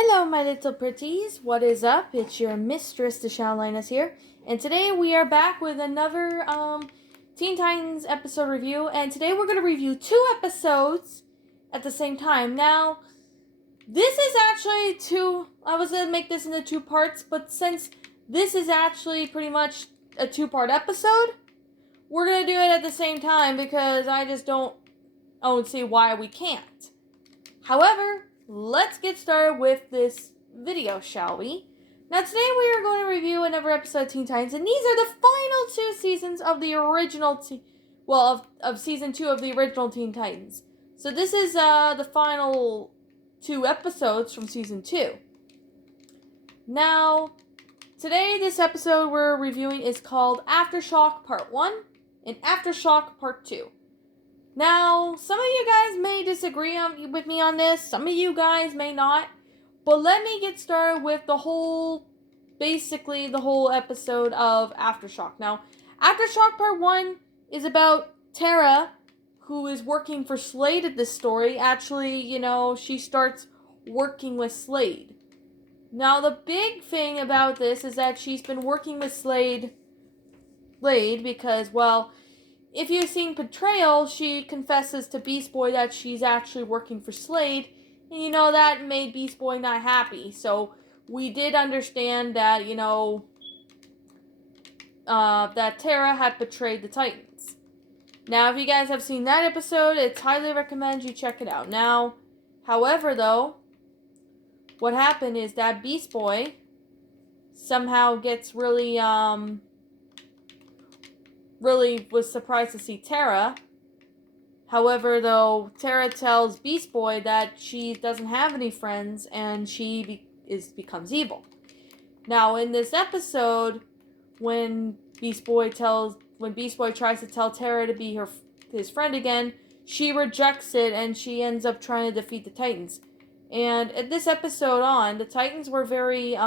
Hello, my little pretties. What is up? It's your mistress, Deshaun Linus here, and today we are back with another Teen Titans episode review. And today we're going to review two episodes at the same time. Now, this is actually I was going to make this into two parts, but since this is actually pretty much a two-part episode, we're going to do it at the same time because I just don't see why we can't. However, let's get started with this video, shall we? Now, today we are going to review another episode of Teen Titans, and these are the final two seasons of the original, of season 2 of the original Teen Titans. So this is the final two episodes from season 2. Now, today this episode we're reviewing is called Aftershock Part 1 and Aftershock Part 2. Now, some of you guys may disagree with me on this. Some of you guys may not. But let me get started with the whole episode of Aftershock. Now, Aftershock Part 1 is about Tara, who is working for Slade at this story. Actually, she starts working with Slade. Now, the big thing about this is that she's been working with Slade because, if you've seen Betrayal, she confesses to Beast Boy that she's actually working for Slade, and that made Beast Boy not happy. So we did understand that, that Tara had betrayed the Titans. Now, if you guys have seen that episode, it's highly recommend you check it out. Now, however, though, what happened is that Beast Boy somehow gets really was surprised to see Tara. However, though, Tara tells Beast Boy that she doesn't have any friends and she becomes evil. Now, in this episode, when Beast Boy tries to tell Tara to be his friend again, she rejects it and she ends up trying to defeat the Titans. And at this episode the Titans were very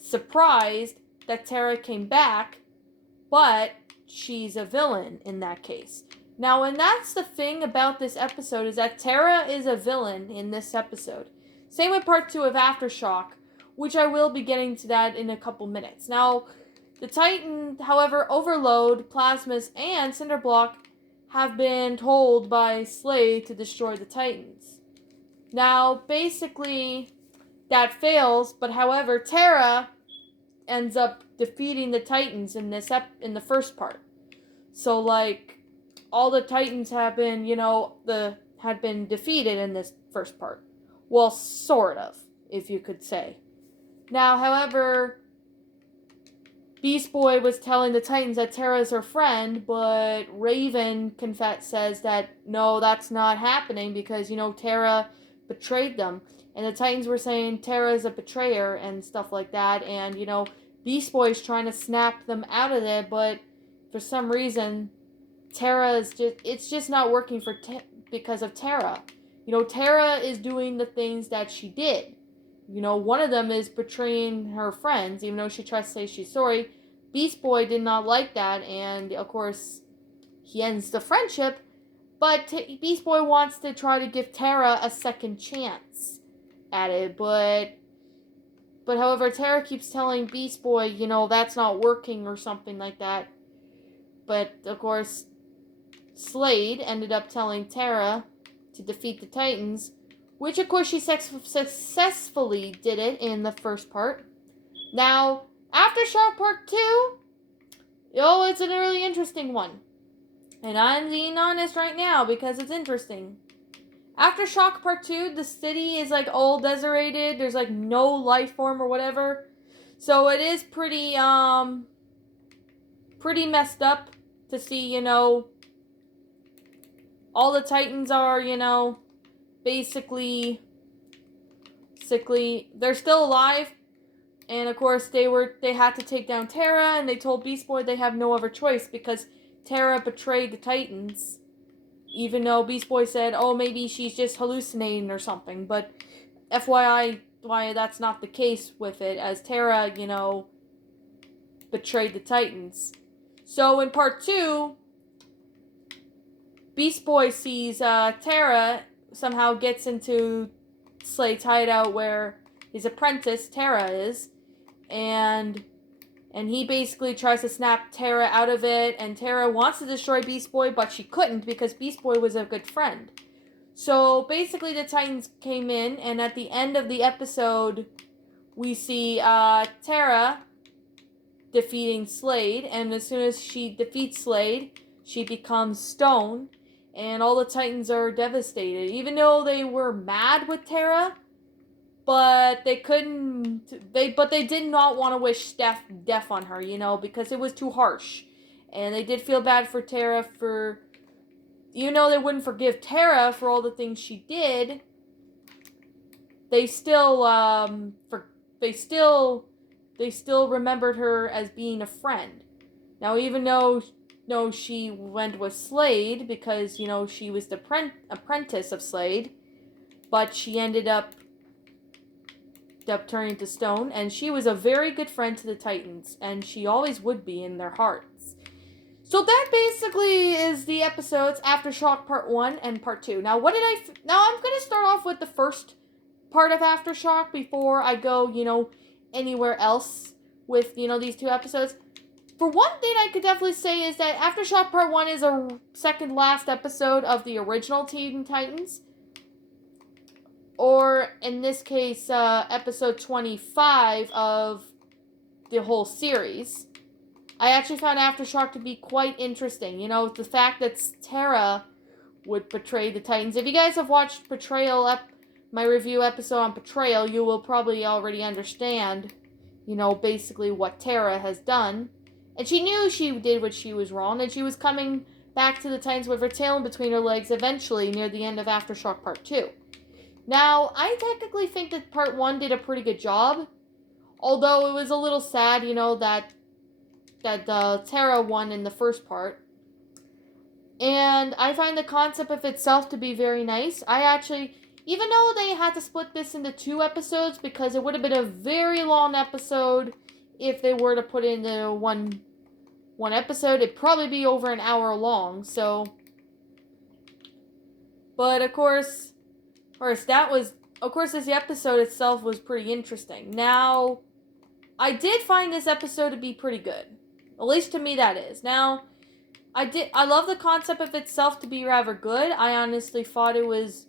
surprised that Tara came back. But she's a villain in that case. Now, and that's the thing about this episode, is that Tara is a villain in this episode. Same with part 2 of Aftershock, which I will be getting to that in a couple minutes. Now, the Titan, however, Overload, Plasmus, and Cinderblock have been told by Slade to destroy the Titans. Now, basically, that fails, but however, Tara ends up defeating the Titans in the first part. So all the Titans have been, had been defeated in this first part. Well, sort of, if you could say. Now, however, Beast Boy was telling the Titans that Tara is her friend, but Raven says that no, that's not happening because, Tara betrayed them. And the Titans were saying Tara is a betrayer and stuff like that. And, Beast Boy's trying to snap them out of there, but for some reason, it's just not working because of Tara. Tara is doing the things that she did. One of them is betraying her friends, even though she tries to say she's sorry. Beast Boy did not like that, and of course, he ends the friendship. But Beast Boy wants to try to give Tara a second chance at it, but however, Tara keeps telling Beast Boy, that's not working or something like that. But, of course, Slade ended up telling Tara to defeat the Titans, which, of course, she successfully did it in the first part. Now, Aftershock Part 2, it's a really interesting one. And I'm being honest right now because it's interesting. Aftershock Part 2, the city is all desolated. There's no life form or whatever. So it is pretty messed up to see, all the Titans are, basically sickly. They're still alive. And of course they had to take down Tara, and they told Beast Boy they have no other choice because Tara betrayed the Titans. Even though Beast Boy said, oh, maybe she's just hallucinating or something. But FYI, why that's not the case with it, as Tara, betrayed the Titans. So in part 2, Beast Boy sees Tara somehow gets into Slade's hideout where his apprentice, Tara, is. And he basically tries to snap Tara out of it. And Tara wants to destroy Beast Boy, but she couldn't because Beast Boy was a good friend. So basically the Titans came in, and at the end of the episode, we see Tara defeating Slade, and as soon as she defeats Slade, she becomes stone, and all the Titans are devastated. Even though they were mad with Tara, but they did not want to wish death on her, because it was too harsh. And they did feel bad for Tara for, even though they wouldn't forgive Tara for all the things she did, they still they still remembered her as being a friend. Now, even though she went with Slade because, she was the apprentice of Slade, but she ended up turning to stone, and she was a very good friend to the Titans, and she always would be in their hearts. So that basically is the episodes Aftershock Part 1 and Part 2. Now, now I'm going to start off with the first part of Aftershock before I go, anywhere else with, these two episodes. For one thing I could definitely say is that Aftershock Part 1 is a second last episode of the original Teen Titans. Or, in this case, episode 25 of the whole series. I actually found Aftershock to be quite interesting. The fact that Tara would betray the Titans. If you guys have watched my review episode on Betrayal, you will probably already understand, basically what Tara has done. And she knew she did what she was wrong, and she was coming back to the Titans with her tail in between her legs eventually near the end of Aftershock Part 2. Now, I technically think that Part 1 did a pretty good job, although it was a little sad, that Tara won in the first part. And I find the concept of itself to be very nice. I actually, even though they had to split this into 2 episodes, because it would have been a very long episode if they were to put it into one episode, it'd probably be over an hour long, so. But of course, this episode itself was pretty interesting. Now, I did find this episode to be pretty good. At least to me that is. Now, I love the concept of itself to be rather good. I honestly thought it was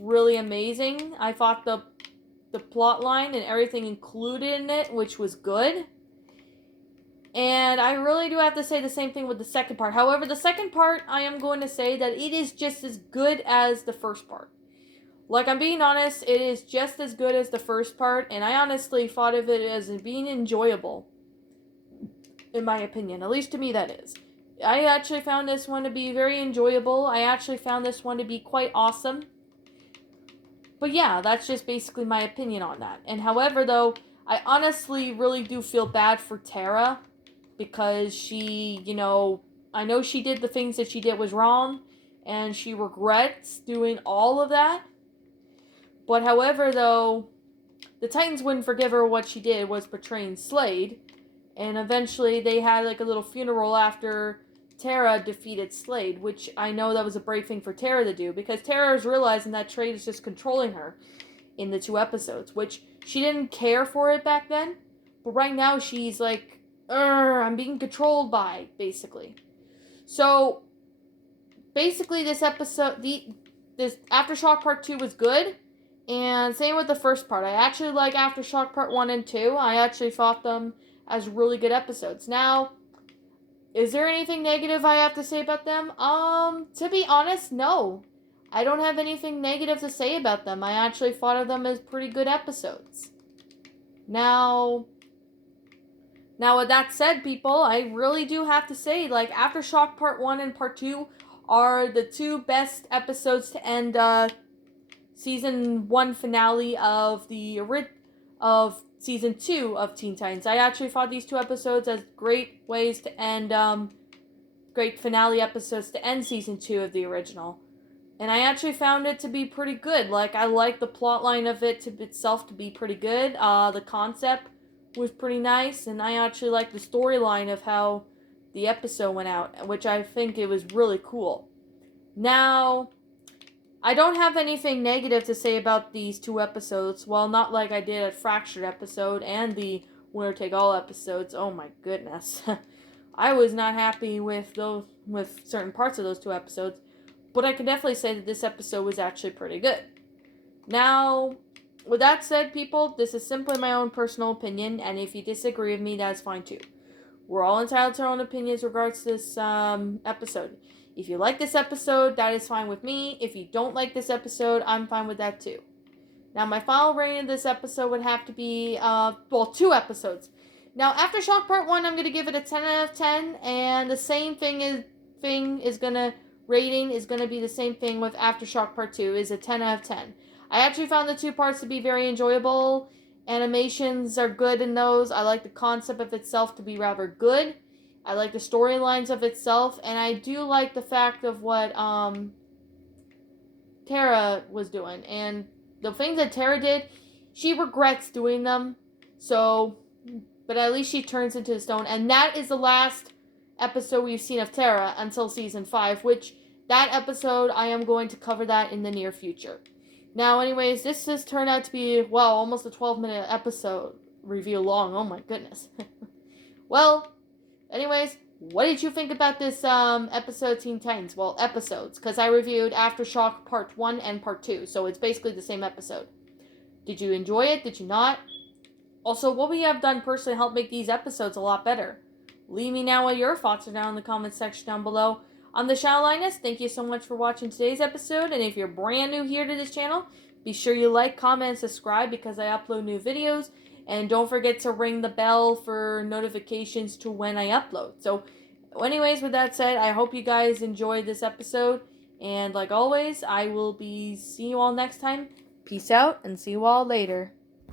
really amazing. I thought the plot line and everything included in it, which was good. And I really do have to say the same thing with the second part. However, the second part, I am going to say that it is just as good as the first part. Like, I'm being honest, it is just as good as the first part, and I honestly thought of it as being enjoyable. In my opinion. At least to me, that is. I actually found this one to be very enjoyable. I actually found this one to be quite awesome. But yeah, that's just basically my opinion on that. And however, though, I honestly really do feel bad for Tara. Because she, I know she did the things that she did was wrong. And she regrets doing all of that. But however, though, the Titans wouldn't forgive her what she did was betraying Slade. And eventually they had like a little funeral after Tara defeated Slade, which I know that was a brave thing for Tara to do, because Tara is realizing that Slade is just controlling her in the 2 episodes, which she didn't care for it back then, but right now she's like, I'm being controlled by, basically. So, basically this episode, this Aftershock Part 2 was good, and same with the first part. I actually like Aftershock Part 1 and 2. I actually thought them as really good episodes. Now, is there anything negative I have to say about them? To be honest, no. I don't have anything negative to say about them. I actually thought of them as pretty good episodes. Now with that said, people, I really do have to say, like, Aftershock Part 1 and Part 2 are the 2 best episodes to end, Season 1 finale of Season 2 of Teen Titans. I actually thought these 2 episodes as great ways to end, great finale episodes to end Season 2 of the original. And I actually found it to be pretty good. Like, I like the plot line of it itself to be pretty good. The concept was pretty nice, and I actually like the storyline of how the episode went out, which I think it was really cool. Now, I don't have anything negative to say about these 2 episodes. Well, not like I did at Fractured episode and the Winner Take All episodes. Oh my goodness. I was not happy with certain parts of those 2 episodes, but I can definitely say that this episode was actually pretty good. Now, with that said, people, this is simply my own personal opinion, and if you disagree with me, that's fine too. We're all entitled to our own opinions regards to this episode. If you like this episode, that is fine with me. If you don't like this episode, I'm fine with that too. Now, my final rating of this episode would have to be, 2 episodes. Now, Aftershock Part 1, I'm going to give it a 10 out of 10, and the same rating is going to be the same thing with Aftershock Part 2, is a 10 out of 10. I actually found the 2 parts to be very enjoyable. Animations are good in those. I like the concept of itself to be rather good. I like the storylines of itself, and I do like the fact of what Tara was doing. And the things that Tara did, she regrets doing them. So, but at least she turns into stone. And that is the last episode we've seen of Tara until season 5, which that episode, I am going to cover that in the near future. Now, anyways, this has turned out to be, almost a 12-minute episode review long. Oh my goodness. Well, anyways, what did you think about this episode Teen Titans? Well, episodes, because I reviewed Aftershock Part 1 and Part 2, so it's basically the same episode. Did you enjoy it? Did you not? Also, what would you have done personally to help make these episodes a lot better? Leave me now what your thoughts are down in the comments section down below. I'm the Shadow Linus. Thank you so much for watching today's episode, and if you're brand new here to this channel, be sure you like, comment, and subscribe because I upload new videos. And don't forget to ring the bell for notifications to when I upload. So, anyways, with that said, I hope you guys enjoyed this episode. And like always, I will be seeing you all next time. Peace out and see you all later.